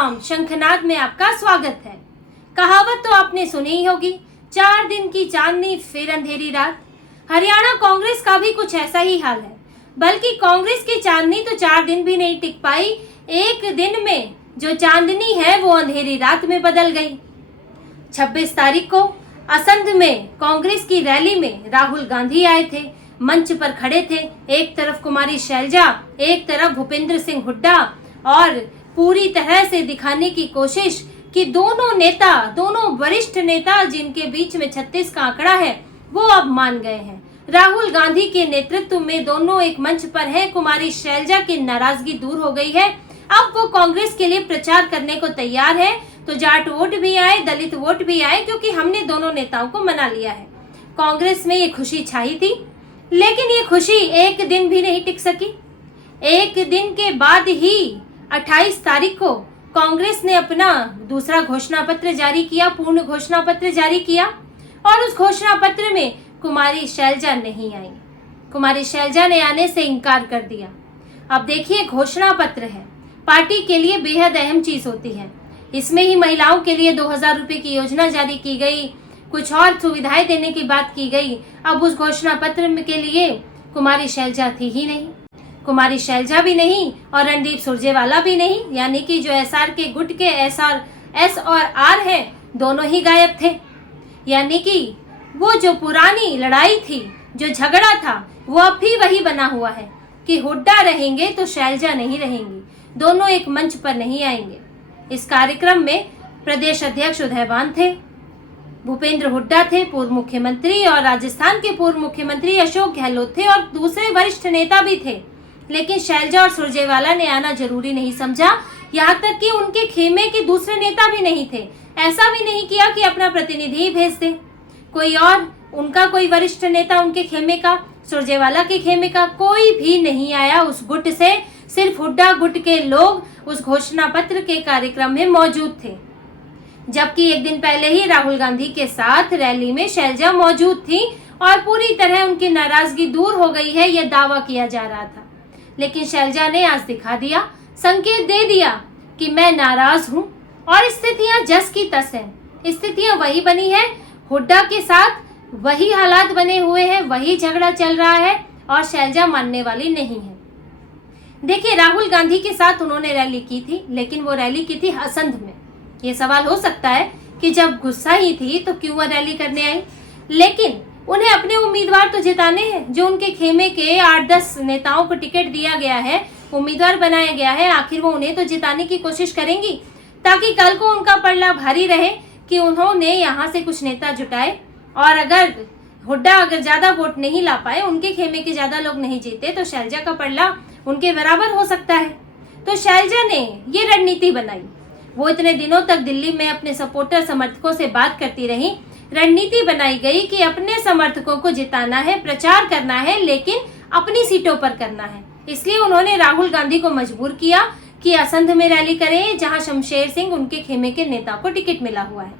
राम, शंखनाद में आपका स्वागत है। कहावत तो आपने सुनी ही होगी, 4 दिन की चांदनी फिर अंधेरी रात। हरियाणा कांग्रेस का भी कुछ ऐसा ही हाल है, बल्कि कांग्रेस की चांदनी तो 4 दिन भी नहीं टिक पाई, एक दिन में जो चांदनी है वो अंधेरी रात में बदल गई। 26 तारीख को असंध में कांग्रेस की रैली में राहुल गांधी आए थे, मंच पर खड़े थे। एक तरफ कुमारी शैलजा, एक तरफ भूपेंद्र सिंह हुड्डा, और पूरी तरह से दिखाने की कोशिश कि दोनों वरिष्ठ नेता जिनके बीच में 36 का आंकड़ा है वो अब मान गए हैं। राहुल गांधी के नेतृत्व में दोनों एक मंच पर हैं। कुमारी शैलजा की नाराजगी दूर हो गई है, अब वो कांग्रेस के लिए प्रचार करने को तैयार है। तो जाट वोट भी आए, दलित वोट भी आए, क्योंकि हमने दोनों नेताओं को मना लिया है। कांग्रेस में ये खुशी छाई थी, लेकिन ये खुशी एक दिन भी नहीं टिक सकी। एक दिन के बाद ही 28 तारीख को कांग्रेस ने अपना दूसरा घोषणा पत्र जारी किया, पूर्ण घोषणा पत्र जारी किया, और उस घोषणा पत्र में कुमारी शैलजा नहीं आई। कुमारी शैलजा ने आने से इनकार कर दिया। अब देखिए, घोषणा पत्र है, पार्टी के लिए बेहद अहम चीज होती है। इसमें ही महिलाओं के लिए 2000 रुपए की योजना जारी की गई, कुछ और सुविधाएं देने की बात की गई। अब उस घोषणा पत्र के लिए कुमारी शैलजा थी ही नहीं, कुमारी शैलजा भी नहीं और रणदीप सुरजेवाला भी नहीं, यानी कि जो एसआर के गुट के एस और आर है, दोनों ही गायब थे। यानी कि वो जो पुरानी लड़ाई थी, जो झगड़ा था, वो अब भी वही बना हुआ है कि हुड्डा रहेंगे तो शैलजा नहीं रहेंगी, दोनों एक मंच पर नहीं आएंगे। इस कार्यक्रम में प्रदेश अध्यक्ष उदयवान थे, भूपेंद्र हुड्डा थे पूर्व मुख्यमंत्री, और राजस्थान के पूर्व मुख्यमंत्री अशोक गहलोत थे, और दूसरे वरिष्ठ नेता भी थे। लेकिन शैलजा और सुरजेवाला ने आना जरूरी नहीं समझा, यहाँ तक कि उनके खेमे के दूसरे नेता भी नहीं थे। ऐसा भी नहीं किया कि अपना प्रतिनिधि ही भेज दे कोई और, उनका कोई वरिष्ठ नेता उनके खेमे का, सुरजेवाला के खेमे का कोई भी नहीं आया उस गुट से। सिर्फ हुड्डा गुट के लोग उस घोषणा पत्र के कार्यक्रम में मौजूद थे, जबकि एक दिन पहले ही राहुल गांधी के साथ रैली में शैलजा मौजूद थी और पूरी तरह उनकी नाराजगी दूर हो गई है, यह दावा किया जा रहा था। लेकिन शैलजा ने आज दिखा दिया, संकेत दे दिया कि मैं नाराज हूं, और स्थितियां जस की तस हैं। स्थितियां वही बनी है, हुड्डा के साथ वही हालात बने हुए हैं, वही झगड़ा चल रहा है, और शैलजा मानने वाली नहीं है। देखिए, राहुल गांधी के साथ उन्होंने रैली की थी, लेकिन वो रैली की थी असंध में। ये सवाल हो सकता है कि जब गुस्सा ही थी तो क्यों वह रैली करने आई, लेकिन उन्हें अपने उम्मीदवार तो जिताने हैं। जो उनके खेमे के 8-10 नेताओं को टिकट दिया गया है, उम्मीदवार बनाया गया है, आखिर वो उन्हें तो जिताने की कोशिश करेंगी, ताकि कल को उनका पलड़ा भारी रहे कि उन्होंने यहाँ से कुछ नेता जुटाए, और अगर हुड्डा ज्यादा वोट नहीं ला पाए, उनके खेमे के ज्यादा लोग नहीं जीते, तो शैलजा का पलड़ा उनके बराबर हो सकता है। तो शैलजा ने ये रणनीति बनाई। वो इतने दिनों तक दिल्ली में अपने सपोर्टर समर्थकों से बात करती रही। रणनीति बनाई गई कि अपने समर्थकों को जिताना है, प्रचार करना है, लेकिन अपनी सीटों पर करना है। इसलिए उन्होंने राहुल गांधी को मजबूर किया कि असंध में रैली करें, जहां शमशेर सिंह उनके खेमे के नेता को टिकट मिला हुआ है।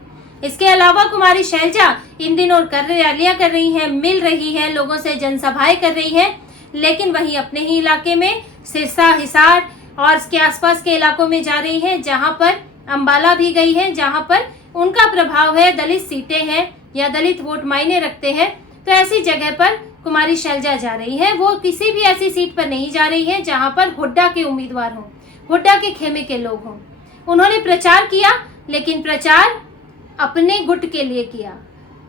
इसके अलावा कुमारी शैलजा इन दिनों रैलियां कर रही हैं, मिल रही हैं, लोगों से जनसभाएं कर रही हैं, लेकिन वहीं अपने ही इलाके में सिरसा, हिसार और इसके आसपास के इलाकों में जा रही हैं, जहां पर अंबाला भी गई है, जहां पर उनका प्रभाव है, दलित सीटें हैं या दलित वोट मायने रखते हैं। तो ऐसी जगह पर कुमारी शैलजा जा रही है। वो किसी भी ऐसी सीट पर नहीं जा रही है जहां पर हुड्डा के उम्मीदवार हों, हुड्डा के खेमे के लोग हों। उन्होंने प्रचार किया, लेकिन प्रचार अपने गुट के लिए किया,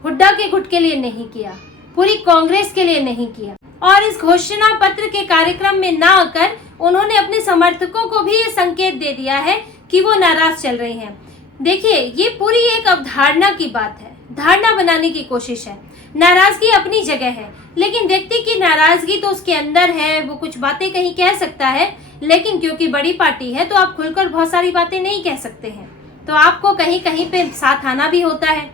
हुड्डा के गुट के लिए नहीं किया, पूरी कांग्रेस के लिए नहीं किया। और इस घोषणा पत्र के कार्यक्रम में ना आकर उन्होंने अपने समर्थकों को भी ये संकेत दे दिया है कि वो नाराज चल रहे हैं। देखिए, ये पूरी एक अवधारणा की बात है, धारणा बनाने की कोशिश है। नाराजगी अपनी जगह है, लेकिन व्यक्ति की नाराजगी तो उसके अंदर है, वो कुछ बातें कहीं कह सकता है, लेकिन क्योंकि बड़ी पार्टी है तो आप खुलकर बहुत सारी बातें नहीं कह सकते हैं, तो आपको कहीं कहीं पे साथ आना भी होता है।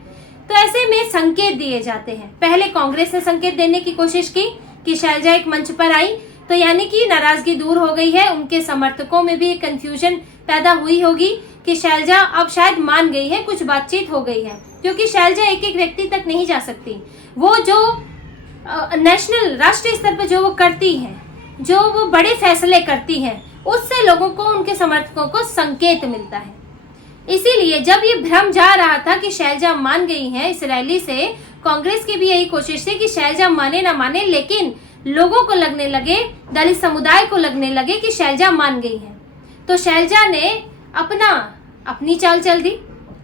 तो ऐसे में संकेत दिए जाते हैं। पहले कांग्रेस ने संकेत देने की कोशिश की कि शैलजा एक मंच पर आई, तो यानी कि नाराजगी दूर हो गई है। उनके समर्थकों में भी एक कंफ्यूजन पैदा हुई होगी कि शैलजा अब शायद मान गई है, कुछ बातचीत हो गई है, क्योंकि शैलजा एक एक व्यक्ति तक नहीं जा सकती। वो जो नेशनल, राष्ट्रीय स्तर पर जो वो करती हैं, जो वो बड़े फैसले करती हैं, उससे लोगों को, उनके समर्थकों को संकेत मिलता है। इसीलिए जब ये भ्रम जा रहा था कि शैलजा मान गई हैं इस रैली से, कांग्रेस की भी यही कोशिश थी कि शैलजा माने ना माने, लेकिन लोगों को लगने लगे, दलित समुदाय को लगने लगे कि शैलजा मान गई है। तो शैलजा ने अपनी चाल चल दी।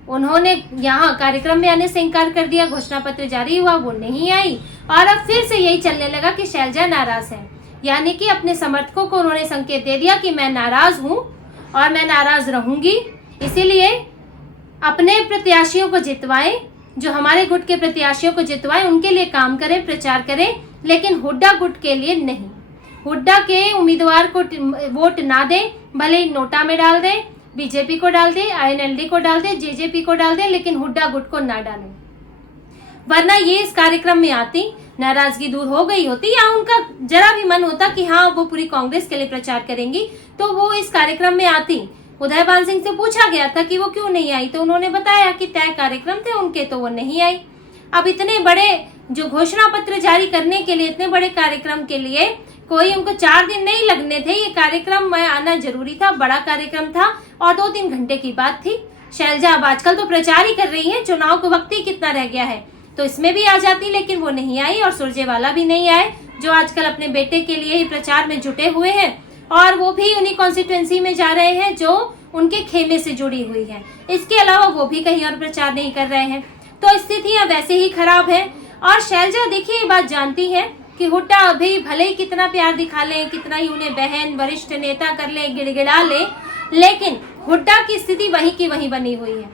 उन्होंने यहाँ कार्यक्रम में आने से इनकार कर दिया, घोषणा पत्र जारी हुआ, वो नहीं आई, और अब फिर से यही चलने लगा कि शैलजा नाराज है। यानी कि अपने समर्थकों को उन्होंने संकेत दे दिया कि मैं नाराज हूँ और मैं नाराज रहूंगी, इसीलिए अपने प्रत्याशियों को जितवाएं, जो हमारे गुट के प्रत्याशियों को जितवाएं, उनके लिए काम करें, प्रचार करें, लेकिन हुड्डा गुट के लिए नहीं। हुड्डा के उम्मीदवार को वोट ना दें, भले ही नोटा में डाल दें, बीजेपी को डाल दें, आईएनएलडी को डाल दें, जेजेपी को डाल दें, लेकिन हुड्डा गुट को ना डालें। वरना ये इस कार्यक्रम में आती, नाराजगी दूर हो गई होती, या उनका जरा भी मन होता कि हाँ वो पूरी कांग्रेस के लिए प्रचार करेंगी, तो वो इस कार्यक्रम में आती। उदयभान सिंह से पूछा गया था कि वो क्यों नहीं आई, तो उन्होंने बताया कि तय कार्यक्रम थे उनके, तो वो नहीं आई। अब इतने बड़े जो घोषणा पत्र जारी करने के लिए, इतने बड़े कार्यक्रम के लिए कोई उनको 4 दिन नहीं लगने थे, ये कार्यक्रम में आना जरूरी था, बड़ा कार्यक्रम था और 2-3 घंटे की बात थी। शैलजा अब आजकल तो प्रचार ही कर रही है, चुनाव को वक्त ही कितना रह गया है, तो इसमें भी आ जाती, लेकिन वो नहीं आई। और सुरजेवाला भी नहीं आए, जो आजकल अपने बेटे के लिए ही प्रचार में जुटे हुए हैं, और वो भी उन्हीं कॉन्स्टिट्यूएंसी में जा रहे हैं जो उनके खेमे से जुड़ी हुई है। इसके अलावा वो भी कहीं और प्रचार नहीं कर रहे हैं, तो स्थितियां वैसे ही खराब है। और शैलजा देखिए ये बात जानती है कि हुड्डा अभी भले ही कितना प्यार दिखा ले, कितना ही उन्हें बहन वरिष्ठ नेता कर ले, गिड़गिड़ा ले, लेकिन हुड्डा की स्थिति वहीं की वहीं बनी हुई है।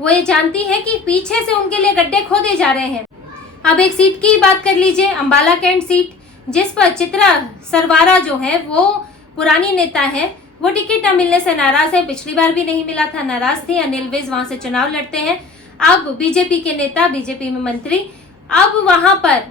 वो ये जानती है कि पीछे से उनके लिए गड्ढे खोदे जा रहे हैं। अब एक सीट की बात कर लीजिए, अंबाला कैंट सीट, जिस पर चित्रा सरवारा जो है वो पुरानी नेता है, वो टिकट न मिलने से नाराज है। पिछली बार भी नहीं मिला था, नाराज थी। अनिल विज वहां से चुनाव लड़ते हैं। अब बीजेपी के नेता, बीजेपी में मंत्री, अब वहां पर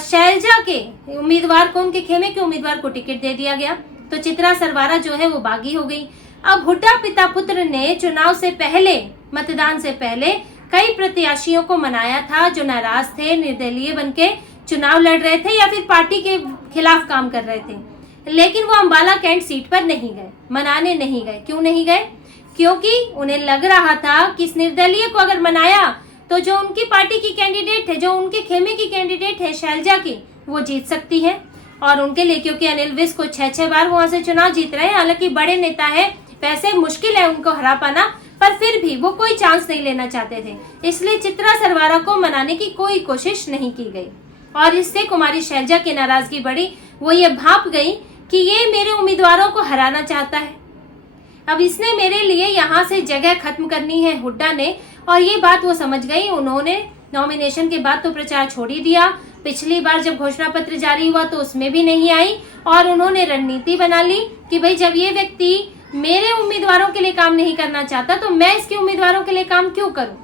शैलजा के उम्मीदवार को, उनके खेमे के उम्मीदवार को टिकट दे दिया गया, तो चित्रा सरवारा जो है वो बागी हो गई। अब हुड्डा पिता पुत्र ने चुनाव से पहले, मतदान से पहले कई प्रत्याशियों को मनाया था जो नाराज थे, निर्दलीय बनके चुनाव लड़ रहे थे या फिर पार्टी के खिलाफ काम कर रहे थे, लेकिन वो अंबाला कैंट सीट पर नहीं गए, मनाने नहीं गए। क्यों नहीं गए? क्योंकि उन्हें लग रहा था कि इस निर्दलीय को अगर मनाया तो जो उनकी पार्टी की कैंडिडेट है, जो उनके खेमे की कैंडिडेट है शैलजा की, वो जीत सकती है। और उनके लिए, क्योंकि अनिल विज को 6 बार वहां से चुनाव जीत रहे हैं, हालांकि बड़े नेता है, वैसे मुश्किल है उनको हरा पाना, पर फिर भी वो कोई चांस नहीं लेना चाहते थे, इसलिए चित्रा सरवारा को मनाने की कोई कोशिश नहीं की गई। और इससे कुमारी शैलजा की नाराजगी बढ़ी। वो ये भाप गई कि ये मेरे उम्मीदवारों को हराना चाहता है, अब इसने मेरे लिए यहाँ से जगह खत्म करनी है हुड्डा ने, और ये बात वो समझ गई। उन्होंने नॉमिनेशन के बाद तो प्रचार छोड़ ही दिया। पिछली बार जब घोषणा पत्र जारी हुआ तो उसमें भी नहीं आई, और उन्होंने रणनीति बना ली कि भाई जब ये व्यक्ति मेरे उम्मीदवारों के लिए काम नहीं करना चाहता तो मैं इसके उम्मीदवारों के लिए काम क्यों करूं।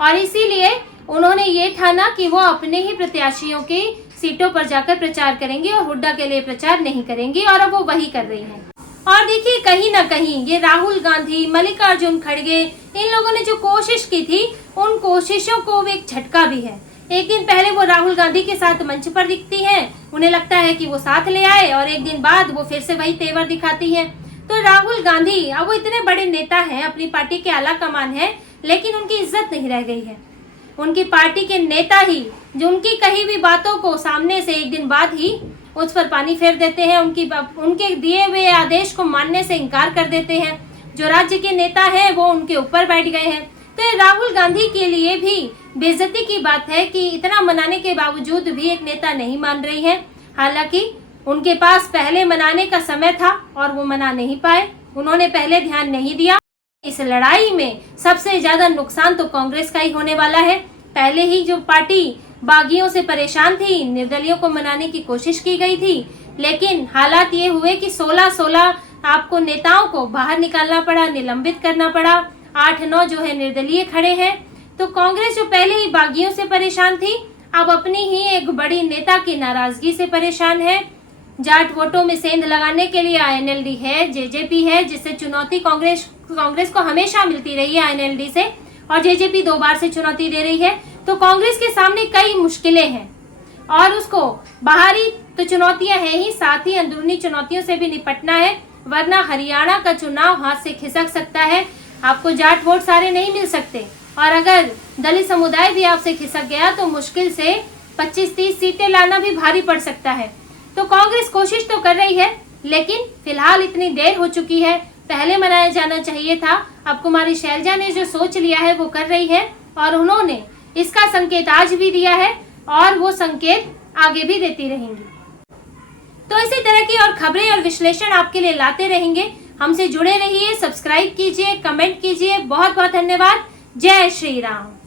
और इसीलिए उन्होंने ये ठाना कि वो अपने ही प्रत्याशियों की सीटों पर जाकर प्रचार करेंगी और हुड्डा के लिए प्रचार नहीं करेंगी, और अब वो वही कर रही हैं। और देखिए कहीं ना कहीं ये राहुल गांधी, मल्लिकार्जुन खड़गे, इन लोगों ने जो कोशिश की थी, उन कोशिशों को एक झटका भी है। एक दिन पहले वो राहुल गांधी के साथ मंच पर दिखती हैं, उन्हें लगता है कि वो साथ ले आए, और एक दिन बाद वो फिर से वही तेवर दिखाती हैं। तो राहुल गांधी, अब वो इतने बड़े नेता हैं, अपनी पार्टी के आला कमान है, लेकिन उनकी इज्जत नहीं रह गई है। उनकी पार्टी के नेता ही जो उनकी कही हुई बातों को सामने से एक दिन बाद ही उस पर पानी फेर देते हैं, उनके दिए हुए आदेश को मानने से इनकार कर देते हैं। जो राज्य के नेता हैं वो उनके ऊपर बैठ गए हैं। तो ये राहुल गांधी के लिए भी बेइज्जती की बात है कि इतना मनाने के बावजूद भी एक नेता नहीं मान रही है। हालांकि उनके पास पहले मनाने का समय था और वो मना नहीं पाए, उन्होंने पहले ध्यान नहीं दिया। इस लड़ाई में सबसे ज्यादा नुकसान तो कांग्रेस का ही होने वाला है। पहले ही जो पार्टी बागियों से परेशान थी, निर्दलियों को मनाने की कोशिश की गई थी, लेकिन हालात ये हुए कि 16 आपको नेताओं को बाहर निकालना पड़ा, निलंबित करना पड़ा। 8-9 जो है निर्दलीय खड़े हैं। तो कांग्रेस जो पहले ही बागियों से परेशान थी, अब अपनी ही एक बड़ी नेता की नाराजगी से परेशान है। जाट वोटों में सेंध लगाने के लिए आईएनएलडी है, जेजेपी है, जिससे चुनौती कांग्रेस को हमेशा मिलती रही है आईएनएलडी से, और जेजेपी 2 बार से चुनौती दे रही है। तो कांग्रेस के सामने कई मुश्किलें हैं, और उसको बाहरी तो चुनौतियां हैं ही, साथ ही अंदरूनी चुनौतियों से भी निपटना है, वरना हरियाणा का चुनाव हाथ से खिसक सकता है। आपको जाट वोट सारे नहीं मिल सकते, और अगर दलित समुदाय भी आपसे खिसक गया तो मुश्किल से 25-30 सीटें लाना भी भारी पड़ सकता है। तो कांग्रेस कोशिश तो कर रही है, लेकिन फिलहाल इतनी देर हो चुकी है, पहले मनाया जाना चाहिए था। अब कुमारी शैलजा ने जो सोच लिया है वो कर रही है, और उन्होंने इसका संकेत आज भी दिया है और वो संकेत आगे भी देती रहेंगी। तो इसी तरह की और खबरें और विश्लेषण आपके लिए लाते रहेंगे। हमसे जुड़े रहिए, सब्सक्राइब कीजिए, कमेंट कीजिए। बहुत बहुत धन्यवाद। जय श्री राम।